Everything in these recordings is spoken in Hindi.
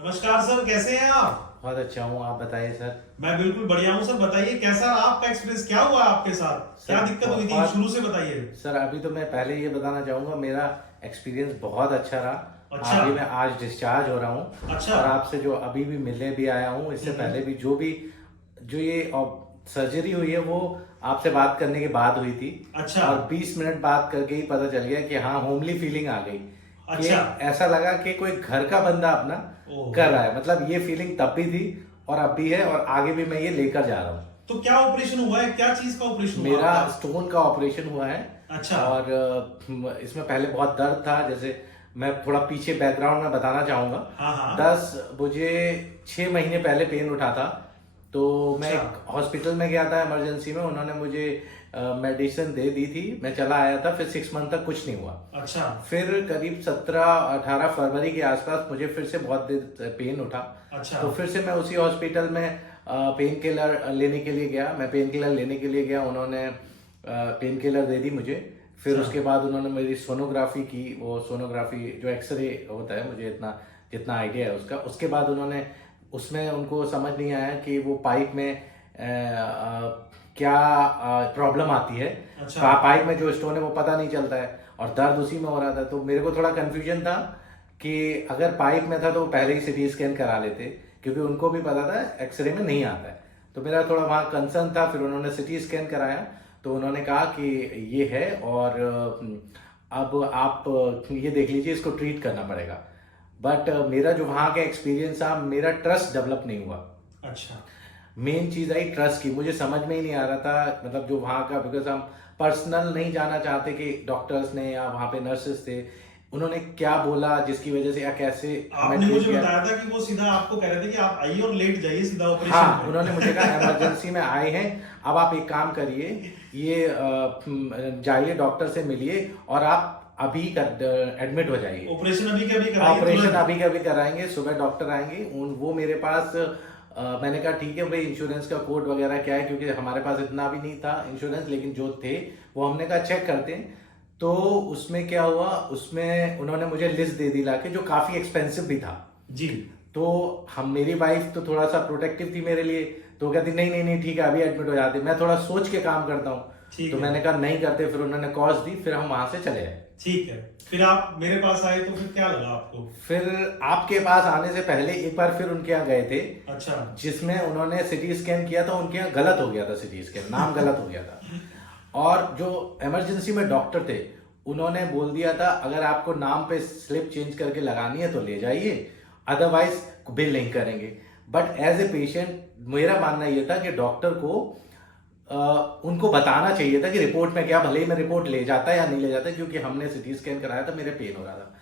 नमस्कार सर, कैसे हैं आप? बहुत अच्छा हूँ। आप बताइए सर। मैं बिल्कुल बढ़िया हूँ सर। बताइए कैसा रहा आपका एक्सपीरियंस, क्या हुआ आपके साथ, सर क्या दिक्कत हुई थी, बहुत शुरू से बताइए। सर अभी तो मैं पहले ये बताना चाहूँगा, मेरा एक्सपीरियंस बहुत अच्छा रहा। अच्छा। अभी मैं आज डिस्चार्ज हो रहा हूँ अच्छा। और आपसे जो अभी भी मिलने भी आया हूँ, इससे पहले भी जो ये सर्जरी हुई है वो आपसे बात करने के बाद हुई थी। अच्छा। और 20 मिनट बात करके ही पता चल गया कि हाँ, होमली फीलिंग आ गई, कि अच्छा। ऐसा लगा कि कोई घर का बंदा अपना कर ओहो। रहा है। मतलब ये फीलिंग तब भी थी और अब भी है और आगे भी मैं ये लेकर जा रहा हूँ। तो क्या ऑपरेशन हुआ है, क्या चीज का ऑपरेशन हुआ मेरा आपका? स्टोन का ऑपरेशन हुआ है। अच्छा। और इसमें पहले बहुत दर्द था। जैसे मैं थोड़ा पीछे बैकग्राउंड में बताना चाहूँगा। हाँ हाँ। 10 मुझे 6 महीने पहले पेन उठा था। तो मैं अच्छा। एक हॉस्पिटल में गया था इमरजेंसी में, उन्होंने मुझे मेडिसिन दे दी थी, मैं चला आया था। फिर 6 मंथ तक कुछ नहीं हुआ। अच्छा। फिर करीब 17-18 फरवरी के आसपास मुझे फिर से बहुत देर पेन उठा। अच्छा। तो फिर से मैं उसी हॉस्पिटल में पेन किलर लेने के लिए गया। मैं पेन किलर लेने के लिए गया, उन्होंने पेन किलर दे दी मुझे। फिर अच्छा। उसके बाद उन्होंने मेरी सोनोग्राफी की। वो सोनोग्राफी जो एक्सरे होता है, मुझे इतना जितना आइडिया है उसका। उसके बाद उन्होंने उसमें उनको समझ नहीं आया कि वो पाइप में क्या प्रॉब्लम आती है। अच्छा। पाइप में जो स्टोन है वो पता नहीं चलता है और दर्द उसी में हो रहा था। तो मेरे को थोड़ा कन्फ्यूजन था कि अगर पाइप में था तो वो पहले ही सिटी स्कैन करा लेते, क्योंकि उनको भी पता था एक्सरे में नहीं आता है। तो मेरा थोड़ा वहाँ कंसर्न था। फिर उन्होंने सिटी स्कैन कराया तो उन्होंने कहा कि ये है और अब आप ये देख लीजिए, इसको ट्रीट करना पड़ेगा। बट मेरा जो वहाँ का एक्सपीरियंस था, मेरा ट्रस्ट डेवलप नहीं हुआ। अच्छा। मेन चीज़ आई ट्रस्ट की। मुझे समझ में ही नहीं आ रहा था, मतलब जो वहाँ का, बिकॉज हम पर्सनल नहीं जाना चाहते कि डॉक्टर्स ने या वहाँ पे नर्सेस थे उन्होंने क्या बोला जिसकी वजह से या कैसे हमें आपने ट्रीट मुझे किया। बताया था कि वो सीधा आपको कह रहे थे कि आप आइए और लेट जाइए सीधा ऑपरेशन हाँ, उन्होंने मुझे कहा में। इमरजेंसी में आए हैं, अब आप एक काम करिए, ये जाइए डॉक्टर से मिलिए और आप अभी एडमिट हो जाइए। ऑपरेशन अभी के अभी कराइए ऑपरेशन तुरंत। अभी के अभी कराएंगे, सुबह डॉक्टर आएंगे। वो मेरे पास मैंने कहा ठीक है भाई, इंश्योरेंस का कोड वगैरह क्या है, क्योंकि हमारे पास इतना भी नहीं था इंश्योरेंस, लेकिन जो थे वो हमने कहा चेक करते हैं। तो उसमें क्या हुआ, उसमें उन्होंने मुझे लिस्ट दे दी लाके, जो काफ़ी एक्सपेंसिव भी था। जी। तो हम मेरी वाइफ तो थोड़ा सा प्रोटेक्टिव थी मेरे लिए, तो वो कहती नहीं नहीं नहीं ठीक है अभी एडमिट हो जाते। मैं थोड़ा सोच के काम करता हूँ, ठीक तो है। मैंने कहा नहीं करते। फिर उन्होंने कॉस्ट दी, फिर हम वहां से चले आए। ठीक है। फिर आप मेरे पास आए तो फिर क्या लगा आपको? फिर आपके पास आने से पहले एक बार फिर उनके यहाँ गए थे, अच्छा। जिसमें उन्होंने सिटी स्कैन किया था। उनके यहाँ गलत हो गया था, सिटी स्कैन नाम गलत हो गया था। और जो इमरजेंसी में डॉक्टर थे उन्होंने बोल दिया था अगर आपको नाम पे स्लिप चेंज करके लगानी है तो ले जाइए, अदरवाइज बिल नहीं करेंगे। बट एज ए पेशेंट मेरा मानना यह था कि डॉक्टर को उनको बताना चाहिए था कि रिपोर्ट में क्या, भले ही मैं रिपोर्ट ले जाता या नहीं ले जाता, क्योंकि हमने सिटी स्कैन कराया था, मेरे पेन हो रहा था।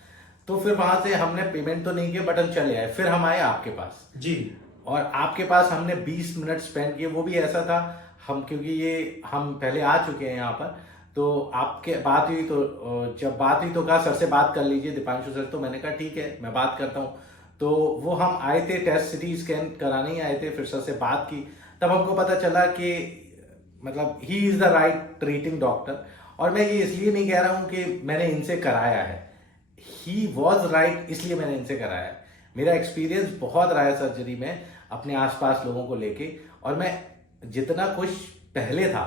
तो फिर वहां से हमने पेमेंट तो नहीं किया, बट हम चले आए। फिर हम आए आपके पास जी। और आपके पास हमने 20 मिनट स्पेंड किए। वो भी ऐसा था, हम क्योंकि ये हम पहले आ चुके हैं यहाँ पर, तो आपके बात हुई तो जब बात हुई तो कहा सर से बात कर लीजिए, दीपांशु सर। तो मैंने कहा ठीक है मैं बात करता हूँ। तो वो हम आए थे टेस्ट सिटी स्कैन कराने ही आए थे। फिर सर से बात की, तब हमको पता चला कि मतलब he is the right treating doctor. और मैं ये इसलिए नहीं कह रहा हूँ कि मैंने इनसे कराया है, ही वॉज राइट इसलिए मैंने इनसे कराया है। मेरा एक्सपीरियंस बहुत रहा है सर्जरी में अपने आसपास लोगों को लेके, और मैं जितना खुश पहले था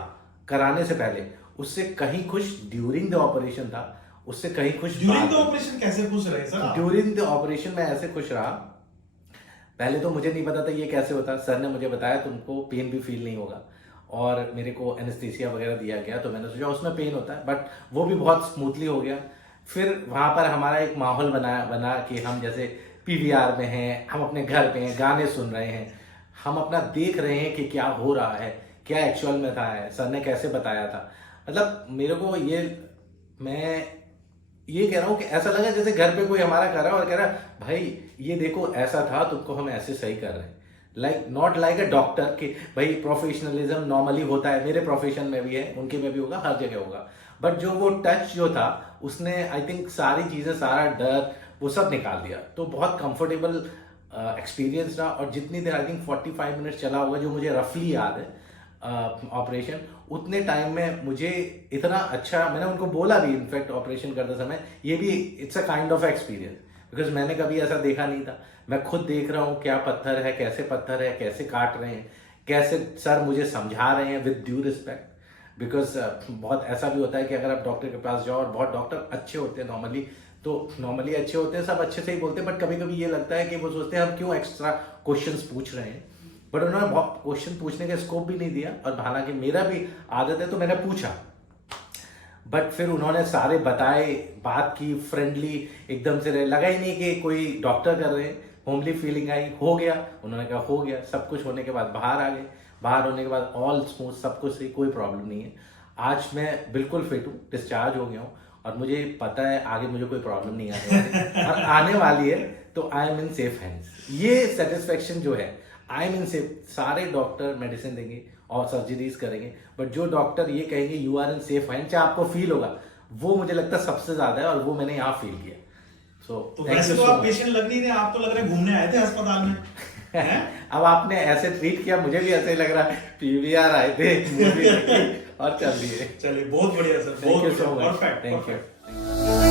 कराने से पहले, उससे कहीं खुश ड्यूरिंग द ऑपरेशन था, उससे कहीं खुश ड्यूरिंग द बाद। ऑपरेशन कैसे खुश रहे सर आप? ड्यूरिंग द ऑपरेशन में ऐसे खुश रहा, पहले तो मुझे नहीं पता था ये कैसे होता। सर ने मुझे बताया तुमको पेन भी फील नहीं होगा, और मेरे को एनेस्थीसिया वगैरह दिया गया। तो मैंने सोचा उसमें पेन होता है, बट वो भी बहुत स्मूथली हो गया। फिर वहाँ पर हमारा एक माहौल बना कि हम जैसे पीवीआर में हैं, हम अपने घर पे हैं, गाने सुन रहे हैं, हम अपना देख रहे हैं कि क्या हो रहा है, क्या एक्चुअल में था है, सर ने कैसे बताया था। मतलब मेरे को ये, मैं ये कह रहा हूँ कि ऐसा लगा जैसे घर पे कोई हमारा कर रहा है और कह रहा है भाई ये देखो ऐसा था, तुमको हम ऐसे सही कर रहे हैं। Like not like a doctor कि भाई प्रोफेशनलिज्म नॉर्मली होता है, मेरे प्रोफेशन में भी है, उनके में भी होगा, हर जगह होगा। बट जो वो टच जो था उसने आई थिंक सारी चीज़ें, सारा डर वो सब निकाल दिया। तो बहुत कंफर्टेबल एक्सपीरियंस रहा। और जितनी देर, आई थिंक 45 मिनट्स चला होगा, जो मुझे रफली याद है ऑपरेशन, उतने टाइम में मुझे इतना अच्छा, मैंने उनको बोला भी इनफैक्ट ऑपरेशन करते समय, ये भी it's a kind of experience. Because मैंने कभी ऐसा देखा नहीं था। मैं खुद देख रहा हूँ क्या पत्थर है, कैसे काट रहे हैं, कैसे सर मुझे समझा रहे हैं विद ड्यू रिस्पेक्ट। बिकॉज बहुत ऐसा भी होता है कि अगर आप डॉक्टर के पास जाओ, और बहुत डॉक्टर अच्छे होते हैं नॉर्मली अच्छे होते हैं, सब अच्छे से ही बोलते हैं, बट कभी कभी ये लगता है कि वो सोचते हैं हम क्यों एक्स्ट्रा क्वेश्चंस पूछ रहे हैं। बट उन्होंने बहुत क्वेश्चन पूछने का स्कोप भी नहीं दिया, और हालांकि मेरा भी आदत है तो मैंने पूछा, बट फिर उन्होंने सारे बताए, बात की, फ्रेंडली एकदम से रहे, लगा ही नहीं कि कोई डॉक्टर कर रहे हैं। होमली फीलिंग आई, हो गया, उन्होंने कहा हो गया। सब कुछ होने के बाद बाहर आ गए, बाहर होने के बाद ऑल स्मूथ, सब कुछ सही, कोई प्रॉब्लम नहीं है। आज मैं बिल्कुल फिट हूँ, डिस्चार्ज हो गया हूँ, और मुझे पता है आगे मुझे कोई प्रॉब्लम नहीं आने वाली और आने वाली है, तो I am in safe hands. ये सेटिस्फेक्शन जो है, आई एम इन सेफ। सारे डॉक्टर मेडिसिन देंगे और सर्जरीज करेंगे, बट जो डॉक्टर ये कहेंगे you are in safe hand, चाहे आपको फील होगा, वो मुझे लगता है सबसे ज्यादा है, और वो मैंने यहाँ फील किया। तो वैसे तो आप पेशेंट लग नहीं रहे, आप तो लग रहे घूमने आए थे अस्पताल में। अब आपने ऐसे ट्रीट किया, मुझे भी ऐसे ही लग रहा है पीवीआर आए थे मूवी और चल रही है। चलिए बहुत बढ़िया sir, thank you so much, perfect. Thank you.